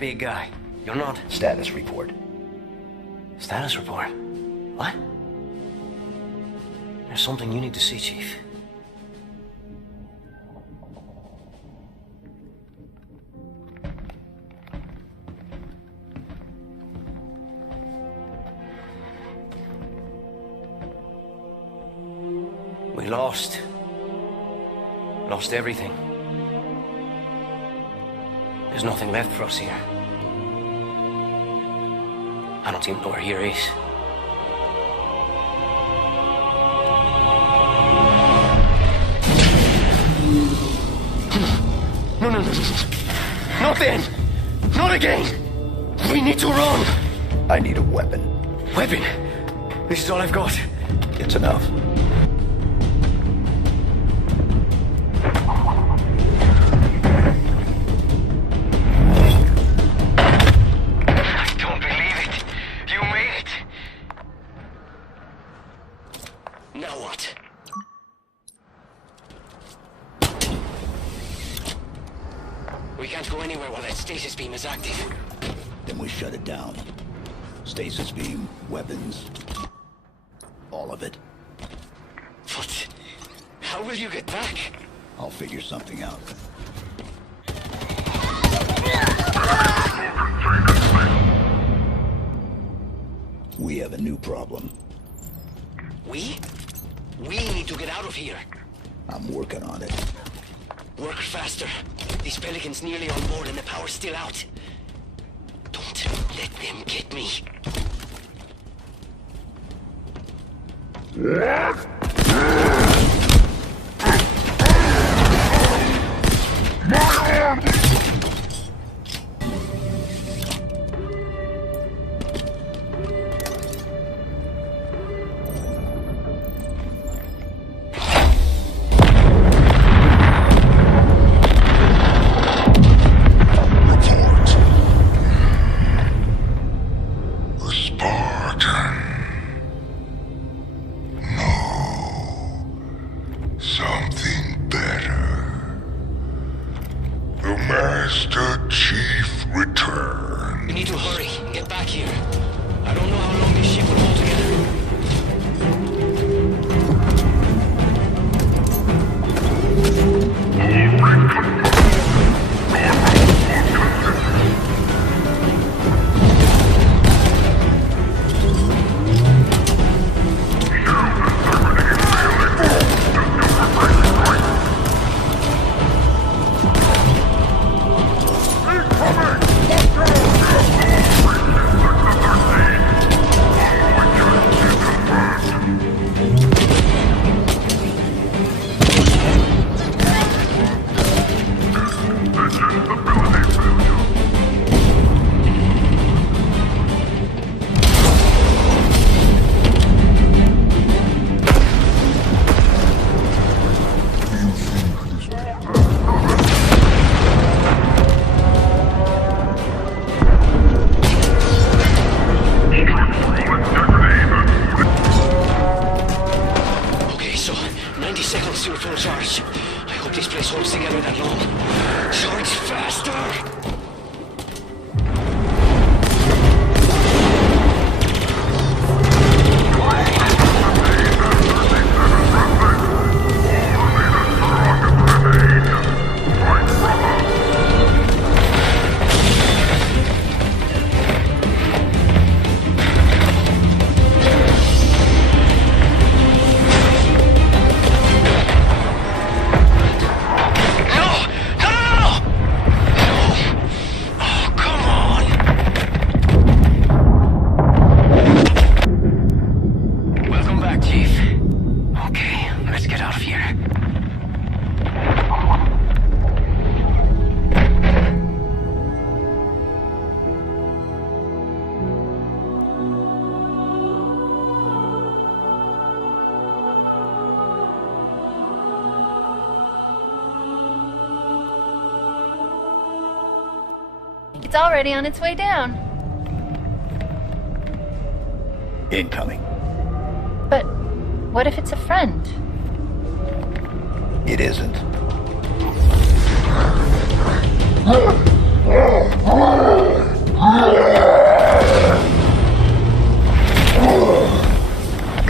big guy. You're not. Status report. Status report? What? There's something you need to see, Chief. We lost. Lost everything. There's nothing left for us here. I don't even know where here is. No. Not then! Not again! We need to run! I need a weapon. Weapon? This is all I've got. It's enough. I don't believe it. You made it. Now what? We can't go anywhere while that stasis beam is active. Then we shut it down. Stasis beam, weapons, all of it. But how will you get back? I'll figure something out. We have a new problem. We? We need to get out of here. I'm working on it. Work faster. These Pelicans nearly on board and the power's still out. Don't let them get me. It's already on its way down. Incoming. But what if it's a friend? It isn't.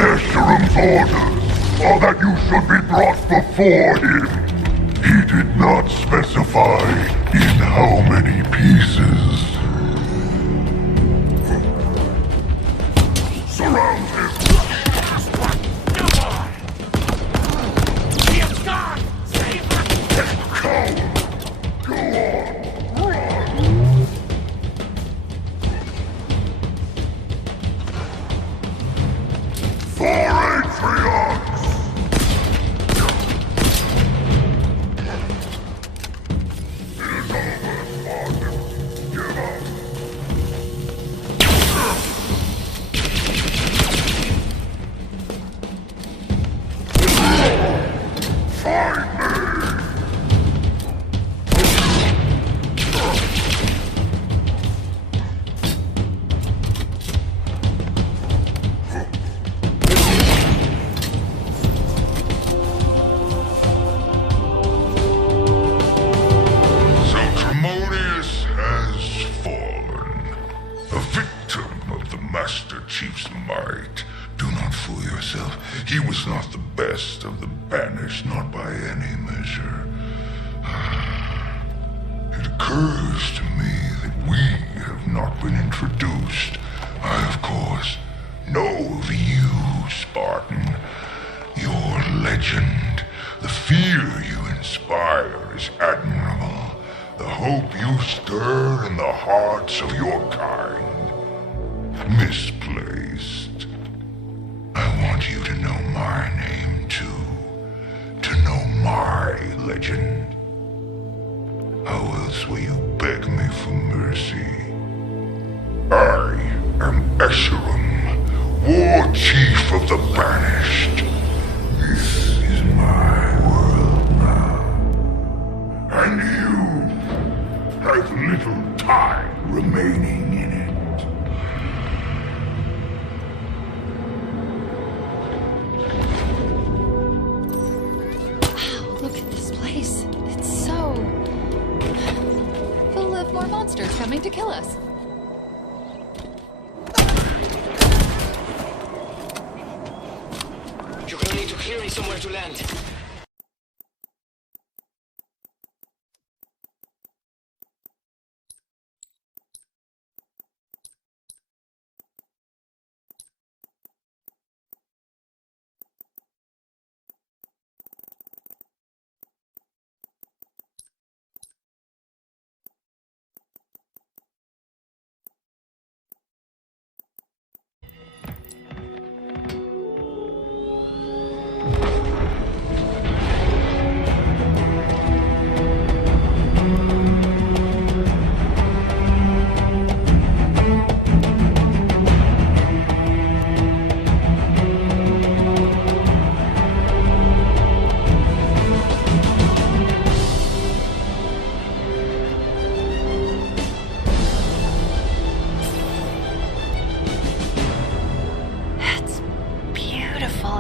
Escherum's orders are that you should be brought before him. He did not specify in how many pieces. Surround him. He is gone! Save him! Coward! Go on, run! For Atriox! It is over, Martin. Give up. Find me! So Tremonius has fallen, a victim of the Master Chief's might. Do not fool yourself. He was not the best of the banished, not by any measure. It occurs to me that we have not been introduced. I, of course, know of you, Spartan. Your legend, the fear you inspire is admirable. The hope you stir in the hearts of your kind, misplaced. I want you to know my name too, to know my legend. How else will you beg me for mercy? I am Escherum, War Chief of the Banished. This is my world now. And you have little time remaining in it. Look at this place. It's so full of more monsters coming to kill us. You're gonna need to clear me somewhere to land.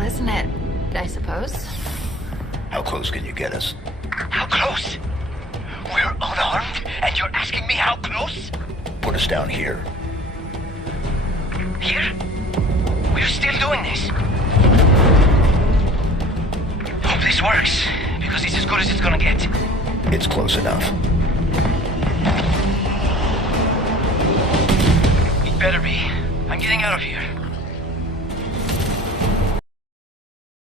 Isn't it? I suppose. How close can you get us? How close? We're unarmed, and you're asking me how close? Put us down here. Here? We're still doing this. Hope this works, because it's as good as it's gonna get. It's close enough. It better be. I'm getting out of here.